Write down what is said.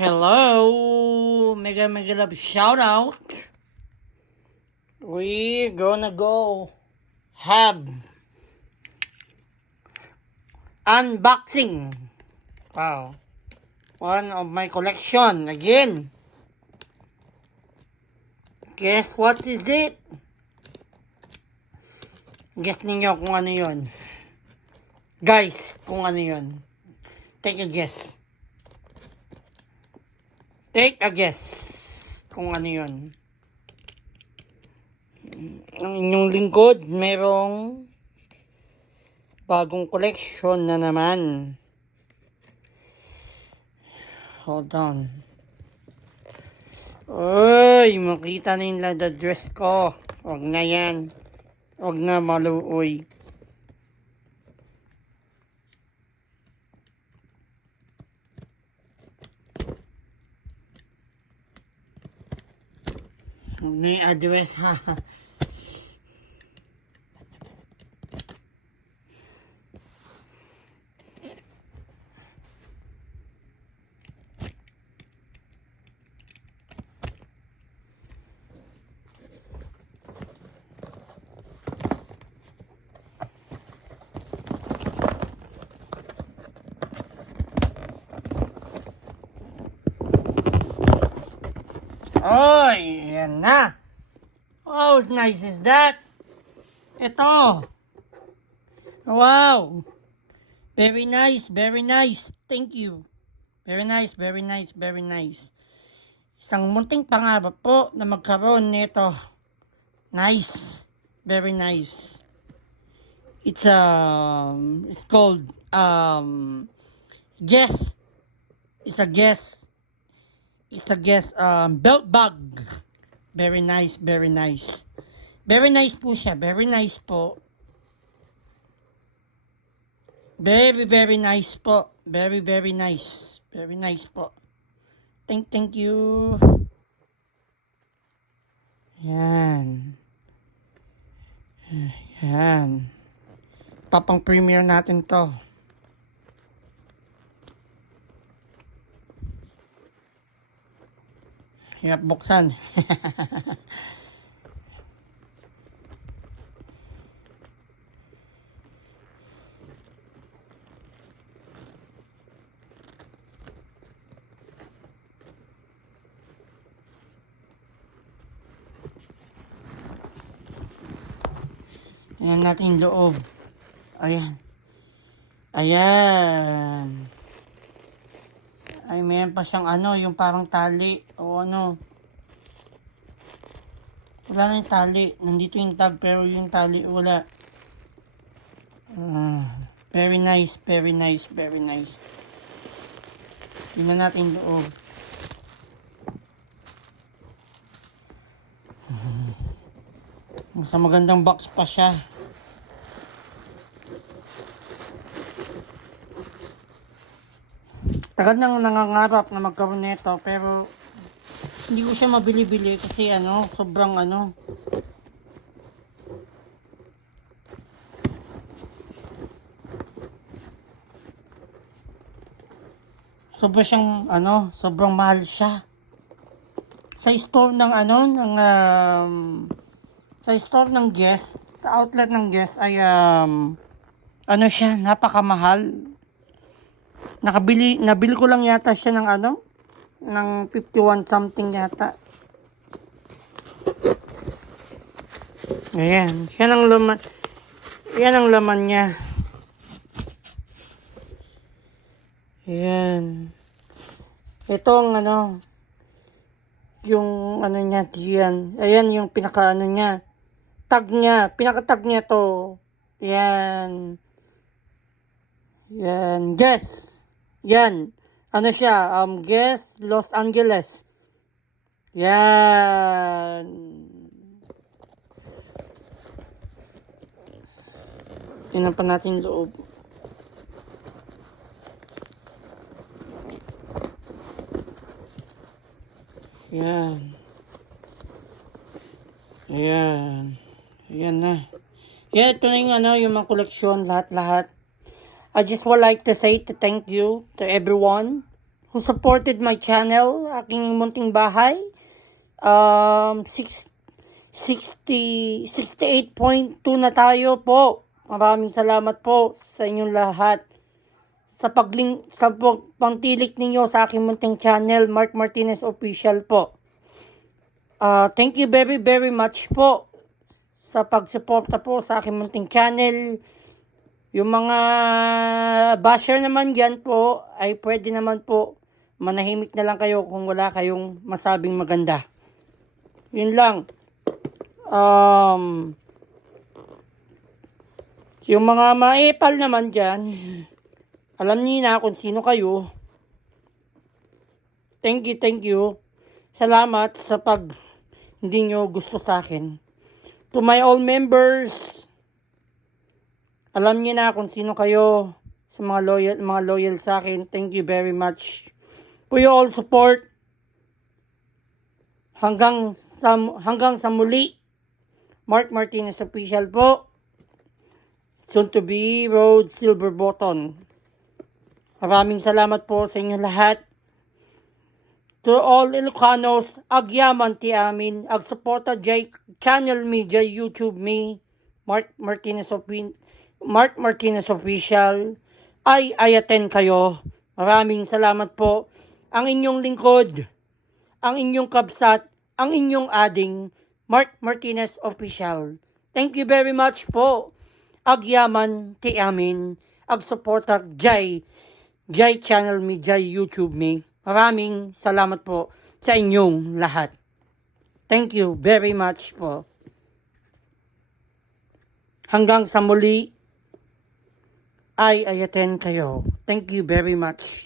Hello, mega love shout out. We're gonna go have unboxing. Wow, one of my collection again. Guess what is it? Guess ninyo kung ano yon. Guys, kung ano yon. Take a guess. Take a guess kung ano yon. Ang inyong lingkod, merong bagong collection na naman. Hold on. Uy, makita na yung leather dress ko. Huwag na yan. Huwag na maluoy. Huwag na yung address ha. Oy, yan na. How nice is that? Ito. Wow. Very nice, very nice. Thank you. Very nice, very nice, very nice. Isang munting pangarap po na magkaroon nito. Nice. Very nice. It's called guess. It's a guess. It's a guess belt bag. Very nice, very nice. Very nice po siya. Very nice po. Very nice po. Very nice. Very nice po. Thank you. Yan. Yan. Papang premiere natin to. Hirap buksan. Ayan natin yung loob. Ayan. Ayan. Ay, mayroon pa siyang yung parang tali o ano. Wala na yung tali. Nandito yung tag pero yung tali wala. Very nice, very nice, very nice. Tingnan natin yung loob. Sa magandang box pa siya. Tagal nang nangangarap na magkaroon nito pero hindi ko siya mabili-bili kasi sobrang sobrang mahal siya. Sa store ng sa store ng Guess, sa outlet ng Guess ay siya, napakamahal. Nabili ko lang yata siya ng ng 51 something yata. Ayan, yan ang laman niya. Ayan. Ito ang yung niya diyan. Ayan yung pinaka niya. Tag niya, pinaka-tag niya to. Yan. Yan, Guess. Yan. Siya, Guess, Los Angeles. Yan. Tingnan pa natin loob. Yan. Ayan. Ayan na. Yeah, ito na yung mga koleksyon, lahat-lahat. I just would like to say thank you to everyone who supported my channel, aking munting bahay. 68.2 na tayo po. Maraming salamat po sa inyong lahat sa pagtilik ninyo sa aking munting channel, Mark Martinez Official po. Thank you very very much po sa pagsuporta po sa aking munting channel. Yung mga basher naman dyan po ay pwede naman po manahimik na lang kayo kung wala kayong masabing maganda. Yun lang. Yung mga maepal naman dyan, alam niyo na kung sino kayo. Thank you. Salamat sa hindi nyo gusto sa akin. To my all members, alam niyo na kung sino kayo. Sa mga loyal sa akin, thank you very much for your all support. Hanggang sa muli, Mark Martinez Official po. Soon to be Road Silver Button. Maraming salamat po sa inyo lahat. To all Ilocanos, agyaman ti amin, agsuporta jay channel me, jay YouTube me, Mark Martinez Official, ay ayaten kayo. Maraming salamat po. Ang inyong lingkod, ang inyong kabsat, ang inyong ading, Mark Martinez Official. Thank you very much po. Agyaman ti amin, agsuporta jay channel me, jay YouTube me. Maraming salamat po sa inyong lahat. Thank you very much po. Hanggang sa muli ay ayaten kayo. Thank you very much.